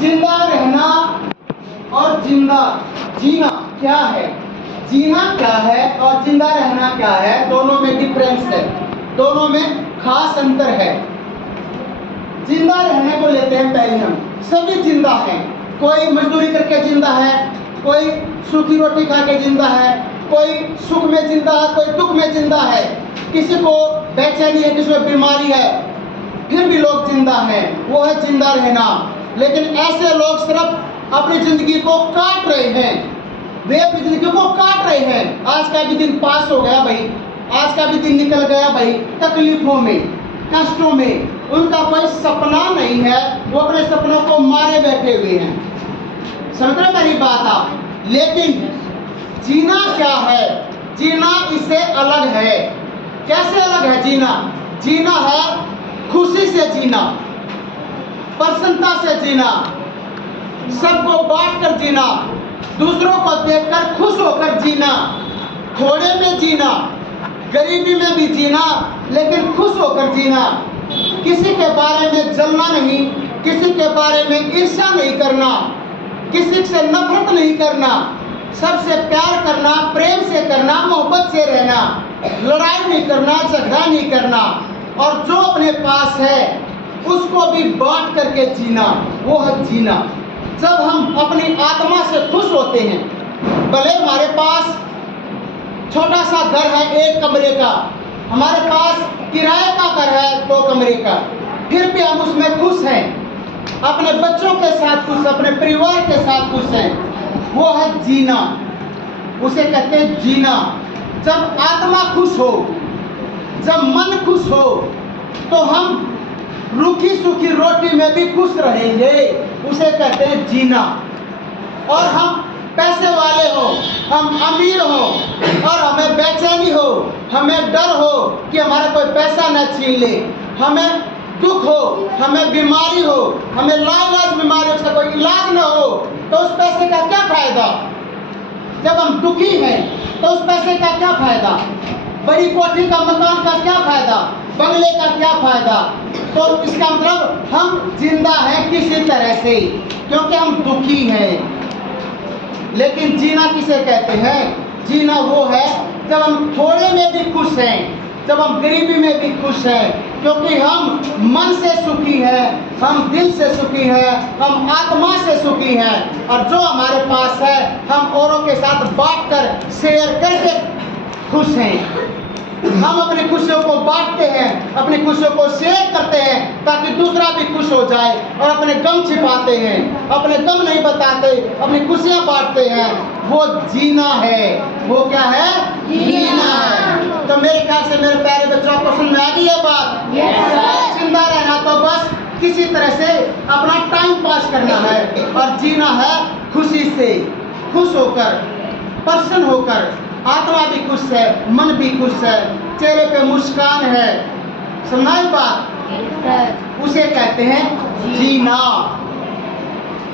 जिंदा रहना और जिंदा जीना क्या है, जीना क्या है और जिंदा रहना क्या है, दोनों में डिफरेंस है, दोनों में खास अंतर है। जिंदा रहने को लेते हैं पहले हम, सभी जिंदा हैं, कोई मजदूरी करके जिंदा है, कोई सूखी रोटी खा के जिंदा है, कोई सुख में जिंदा है, कोई दुख में जिंदा है, किसी को बेचैनी है, किसी को बीमारी है, फिर भी लोग जिंदा हैं, वो है जिंदा रहना। लेकिन ऐसे लोग सिर्फ अपनी जिंदगी को काट रहे हैं, वे अपनी जिंदगी को काट रहे हैं। आज का भी दिन पास हो गया भाई, आज का भी दिन निकल गया भाई, तकलीफों में, कष्टों में, उनका कोई सपना नहीं है, वो अपने सपनों को मारे बैठे हुए हैं। समझ रहे मेरी बात आप? लेकिन जीना क्या है, जीना इससे अलग है। कैसे अलग है जीना? जीना है खुशी से जीना, प्रसन्नता से जीना, सबको बांट कर जीना, दूसरों को देखकर खुश होकर जीना, थोड़े में जीना, गरीबी में भी जीना, लेकिन खुश होकर जीना, किसी के बारे में जलना नहीं, किसी के बारे में ईर्ष्या नहीं करना, किसी से नफरत नहीं करना, सबसे प्यार करना, प्रेम से करना, मोहब्बत से रहना, लड़ाई नहीं करना, झगड़ा नहीं करना, और जो अपने पास है उसको भी बांट करके जीना, वो है जीना। जब हम अपनी आत्मा से खुश होते हैं, भले हमारे पास छोटा सा घर है 1 कमरे का, हमारे पास किराए का घर है 2 कमरे का, फिर भी हम उसमें खुश हैं, अपने बच्चों के साथ खुश, अपने परिवार के साथ खुश हैं, वो है जीना, उसे कहते हैं जीना। जब आत्मा खुश हो, जब मन खुश हो, तो हम रूखी सूखी रोटी में भी खुश रहेंगे, उसे कहते हैं जीना। और हम पैसे वाले हो, हम अमीर हो और हमें बेचैनी हो, हमें डर हो कि हमारा कोई पैसा न छीन ले, हमें दुख हो, हमें बीमारी हो, हमें लाइलाज बीमारी, उसका कोई इलाज न हो, तो उस पैसे का क्या फायदा? जब हम दुखी हैं तो उस पैसे का क्या फायदा? बड़ी कोठी का मकान का क्या फायदा? बंगले का क्या फायदा? तो इसका मतलब हम जिंदा हैं किसी तरह से, क्योंकि हम दुखी हैं। लेकिन जीना किसे कहते हैं? जीना वो है जब हम थोड़े में भी खुश हैं, जब हम गरीबी में भी खुश हैं, क्योंकि हम मन से सुखी हैं, हम दिल से सुखी हैं, हम आत्मा से सुखी हैं, और जो हमारे पास है हम औरों के साथ बांट कर, शेयर करके खुश हैं। हम अपनी खुशियों को बांटते हैं, अपनी खुशियों को शेयर करते हैं, ताकि दूसरा भी खुश हो जाए, और अपने गम छिपाते हैं, अपने गम नहीं बताते, अपनी खुशियां बांटते हैं, वो जीना है। वो क्या है? जीना है। तो मेरे ख्याल से मेरे प्यारे बच्चों को समझ में आ गई ये बात? जिंदा रहना तो बस किसी तरह से अपना टाइम पास करना है, और जीना है खुशी से, खुश होकर, प्रसन्न होकर, आत्मा भी खुश है, मन भी खुश है, चेहरे पे मुस्कान है। समझाई बात? उसे कहते हैं जीना।